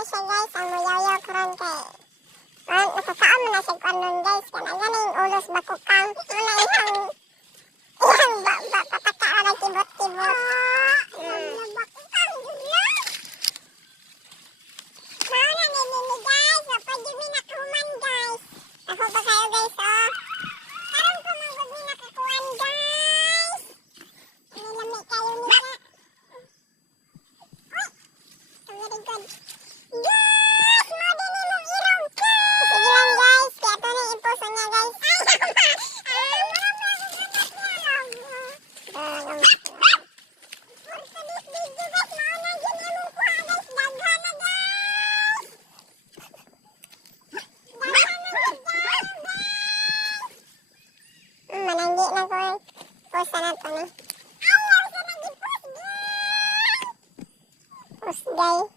na siya guys, ang muyaw karon kay. Nakakaon na siya kuan nun guys, kana ganing ulos bakukang. Ano ihang pataka ra kibot-kibot. Bakukang gula. Mana ni guys, apa jud nakahuman guys. Ako pa kayo guys oh. Karon ko man gud nakakuan guys. Nilami kayo nila. Very good. Guys, mo din mo irong ka. Sige lang guys, kaya ito na imposo niya guys. Mananggi na ko eh. Post na ito na. Ayaw sa nag-post guys. Post guys.